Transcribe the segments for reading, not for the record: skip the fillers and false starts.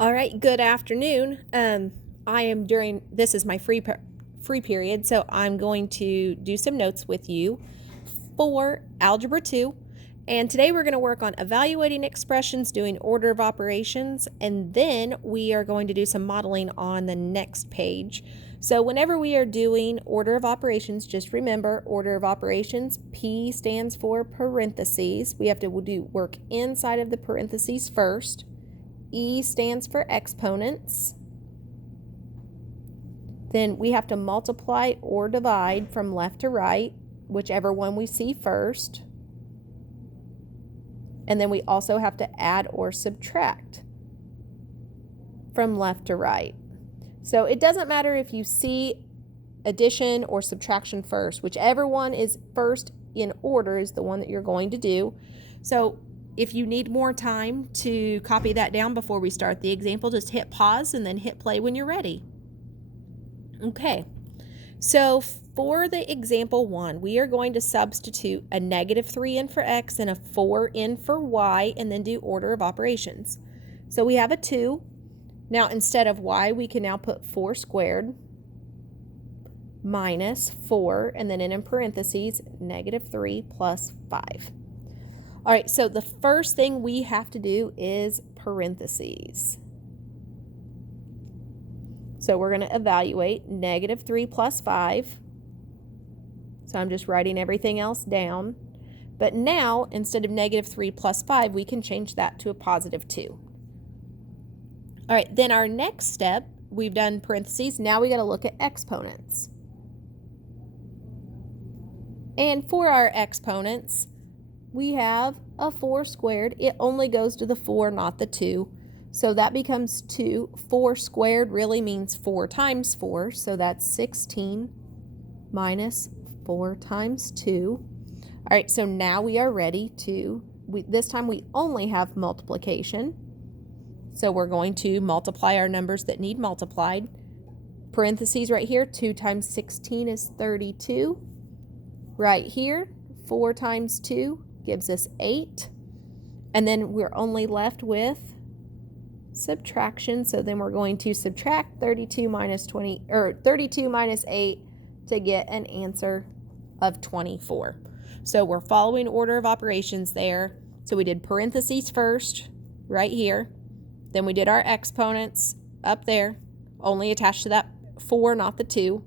All right, good afternoon. This is my free period, so I'm going to do some notes with you for Algebra 2. And today we're going to work on evaluating expressions, doing order of operations, and then we are going to do some modeling on the next page. So whenever we are doing order of operations, just remember order of operations, P stands for parentheses. We have to do work inside of the parentheses first. E stands for exponents. Then we have to multiply or divide from left to right, whichever one we see first. And then we also have to add or subtract from left to right. So it doesn't matter if you see addition or subtraction first. Whichever one is first in order is the one that you're going to do. So if you need more time to copy that down before we start the example, just hit pause and then hit play when you're ready. Okay, so for the example 1, we are going to substitute a -3 in for x and a 4 in for y and then do order of operations. So we have a 2. Now instead of y, we can now put 4 squared minus 4 and then in parentheses, -3 plus 5. All right, so the first thing we have to do is parentheses. So we're going to evaluate -3 plus 5. So I'm just writing everything else down. But now, instead of -3 plus 5, we can change that to a +2. All right, then our next step, we've done parentheses. Now we got to look at exponents. And for our exponents, we have a 4 squared. It only goes to the 4, not the 2. So that becomes 2. 4 squared really means 4 times 4. So that's 16 minus 4 times 2. All right, so now we are ready to, this time we only have multiplication. So we're going to multiply our numbers that need multiplied. Parentheses right here, 2 times 16 is 32. Right here, 4 times 2 gives us 8. And then we're only left with subtraction. So then we're going to subtract 32 minus 8 to get an answer of 24. So we're following order of operations there. So we did parentheses first, right here. Then we did our exponents up there, only attached to that 4, not the 2.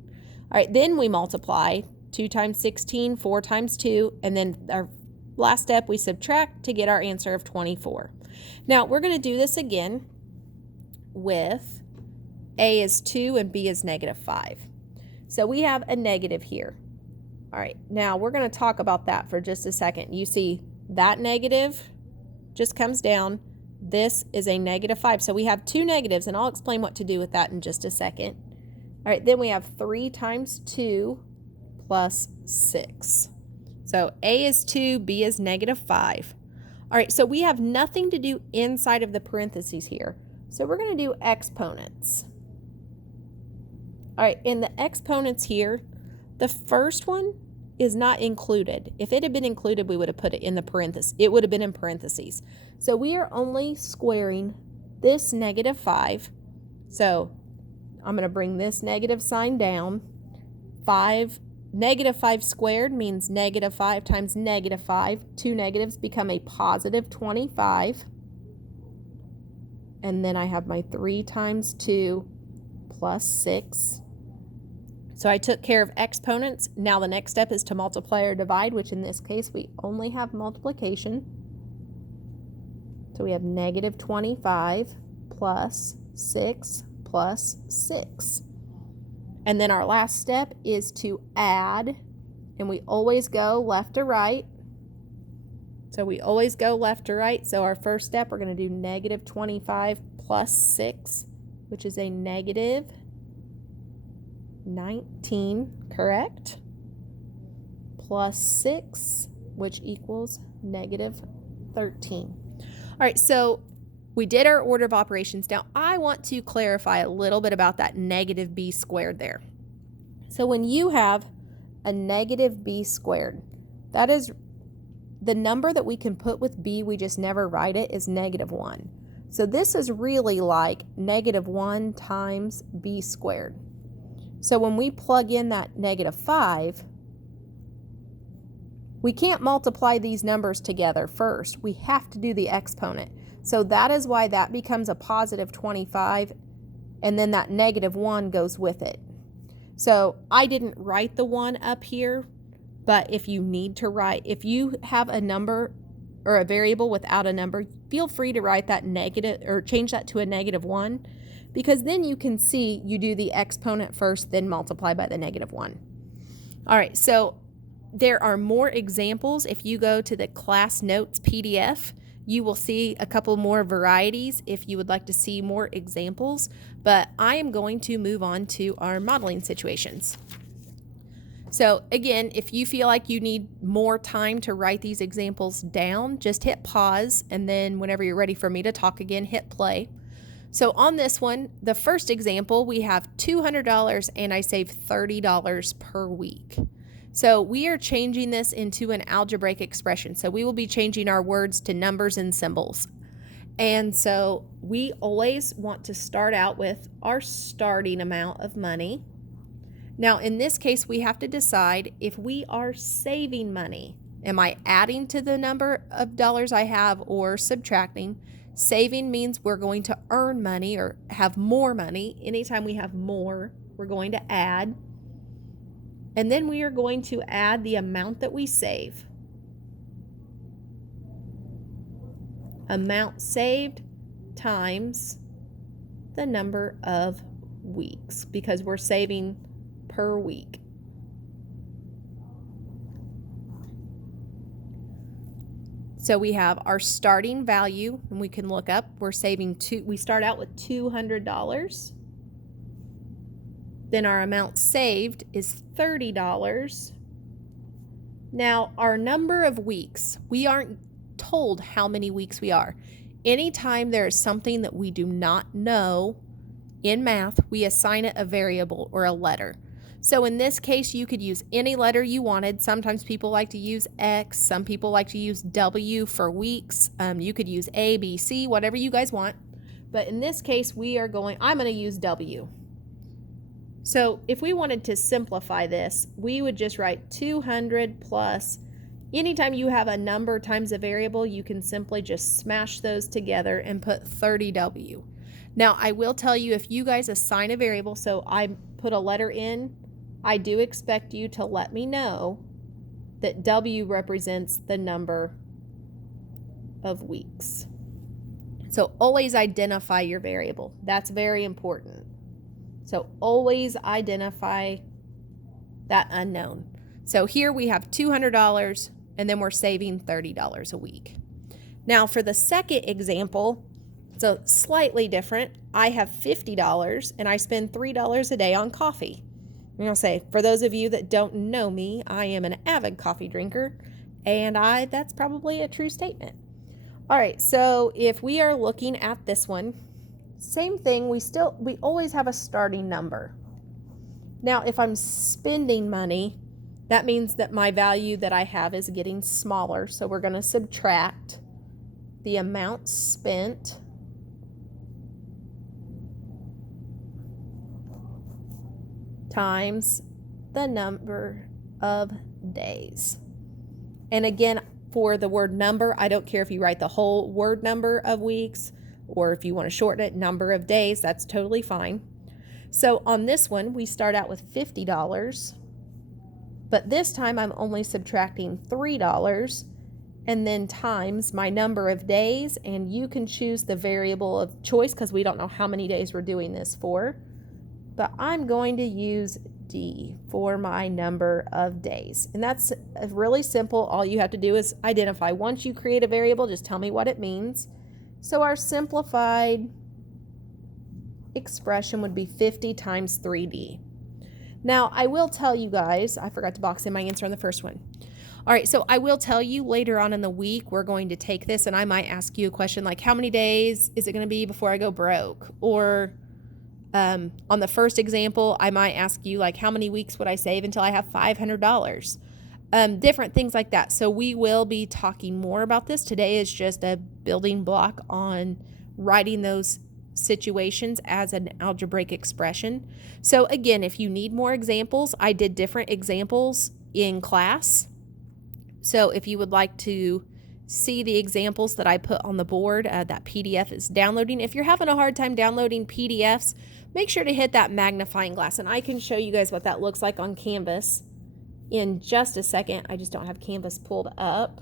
All right, then we multiply 2 times 16, 4 times 2, and then our last step, we subtract to get our answer of 24. Now, we're going to do this again with A is 2 and B is -5. So we have a negative here. All right, now we're going to talk about that for just a second. You see that negative just comes down. This is a -5. So we have 2 negatives, and I'll explain what to do with that in just a second. All right, then we have 3 times 2 plus 6. So A is 2, B is -5. All right, so we have nothing to do inside of the parentheses here. So we're going to do exponents. All right, in the exponents here, the first one is not included. If it had been included, we would have put it in the parentheses. It would have been in parentheses. So we are only squaring this -5. So I'm going to bring this negative sign down. -5 squared means -5 times -5. 2 negatives become a +25. And then I have my 3 times 2 plus 6. So I took care of exponents. Now the next step is to multiply or divide, which in this case we only have multiplication. So we have -25 plus 6 plus 6. And then our last step is to add, and we always go left to right. So we always go left to right. So our first step, we're going to do -25 plus 6, which is a -19, correct? Plus 6, which equals -13. All right, so we did our order of operations. Now, I want to clarify a little bit about that -b squared there. So when you have a -b squared, that is the number that we can put with b, we just never write it, is -1. So this is really like -1 times b squared. So when we plug in that -5, we can't multiply these numbers together first. We have to do the exponent. So that is why that becomes a positive 25, and then that -1 goes with it. So I didn't write the 1 up here, but if you need to write, if you have a number or a variable without a number, feel free to write that negative or change that to a -1, because then you can see you do the exponent first, then multiply by the -1. All right, so there are more examples. If you go to the class notes PDF, you will see a couple more varieties if you would like to see more examples, but I am going to move on to our modeling situations. So again, if you feel like you need more time to write these examples down, just hit pause, and then whenever you're ready for me to talk again, hit play. So on this one, the first example, we have $200 and I save $30 per week. So we are changing this into an algebraic expression. So we will be changing our words to numbers and symbols. And so we always want to start out with our starting amount of money. Now in this case, we have to decide if we are saving money. Am I adding to the number of dollars I have or subtracting? Saving means we're going to earn money or have more money. Anytime we have more, we're going to add. And then we are going to add the amount that we save. Amount saved times the number of weeks, because we're saving per week. So we have our starting value, and we can look up, we start out with $200. Then our amount saved is $30. Now our number of weeks, we aren't told how many weeks we are. Anytime there is something that we do not know in math, we assign it a variable or a letter. So in this case, you could use any letter you wanted. Sometimes people like to use X. Some people like to use W for weeks. You could use A, B, C, whatever you guys want. But in this case, I'm going to use W. So if we wanted to simplify this, we would just write 200 plus. Anytime you have a number times a variable, you can simply just smash those together and put 30W. Now, I will tell you, if you guys assign a variable, so I put a letter in, I do expect you to let me know that W represents the number of weeks. So always identify your variable. That's very important. So always identify that unknown. So here we have $200 and then we're saving $30 a week. Now for the second example, so slightly different. I have $50 and I spend $3 a day on coffee. I'm going to say, for those of you that don't know me, I am an avid coffee drinker, and that's probably a true statement. All right, so if we are looking at this one, same thing, we always have a starting number. Now, if I'm spending money, that means that my value that I have is getting smaller. So we're going to subtract the amount spent times the number of days. And again, for the word number, I don't care if you write the whole word number of weeks, or if you want to shorten it, number of days, that's totally fine. So on this one, we start out with $50, but this time I'm only subtracting $3 and then times my number of days, and you can choose the variable of choice because we don't know how many days we're doing this for, but I'm going to use D for my number of days. And that's really simple. All you have to do is identify. Once you create a variable, just tell me what it means. So our simplified expression would be 50 times 3D. Now, I will tell you guys, I forgot to box in my answer on the first one. All right, so I will tell you later on in the week, we're going to take this and I might ask you a question like, how many days is it going to be before I go broke? Or on the first example, I might ask you like, how many weeks would I save until I have $500? Different things like that. So we will be talking more about this. Today is just a building block on writing those situations as an algebraic expression. So again, if you need more examples, I did different examples in class. So if you would like to see the examples that I put on the board, that PDF is downloading. If you're having a hard time downloading PDFs, make sure to hit that magnifying glass, and I can show you guys what that looks like on Canvas in just a second. I just don't have Canvas pulled up.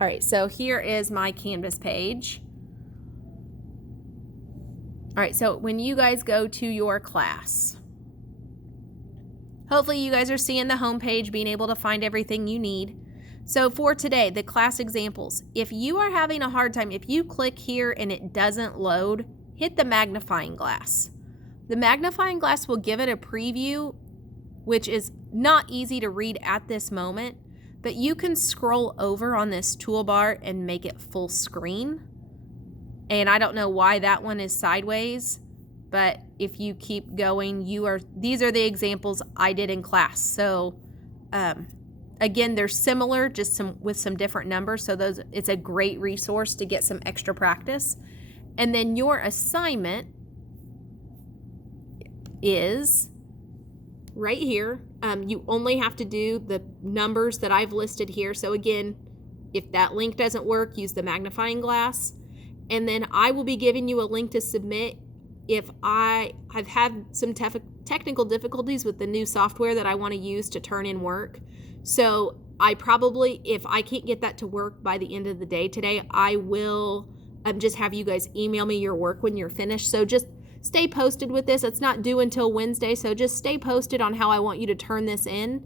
All right, so here is my Canvas page. All right, so when you guys go to your class, hopefully you guys are seeing the home page, being able to find everything you need. So for today, the class examples, if you are having a hard time, if you click here and it doesn't load, hit the magnifying glass. The magnifying glass will give it a preview, which is not easy to read at this moment, but you can scroll over on this toolbar and make it full screen. And I don't know why that one is sideways, but if you keep going, these are the examples I did in class. So again, they're similar, just with some different numbers. So it's a great resource to get some extra practice. And then your assignment is right here. You only have to do the numbers that I've listed here. So again, if that link doesn't work, use the magnifying glass. And then I will be giving you a link to submit if I've had some technical difficulties with the new software that I want to use to turn in work. So if I can't get that to work by the end of the day today, I will just have you guys email me your work when you're finished. So just stay posted with this. It's not due until Wednesday, so just stay posted on how I want you to turn this in,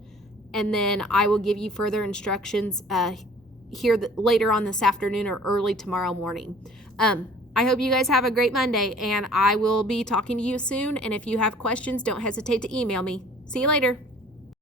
and then I will give you further instructions here later on this afternoon or early tomorrow morning. I hope you guys have a great Monday, and I will be talking to you soon, and if you have questions, don't hesitate to email me. See you later.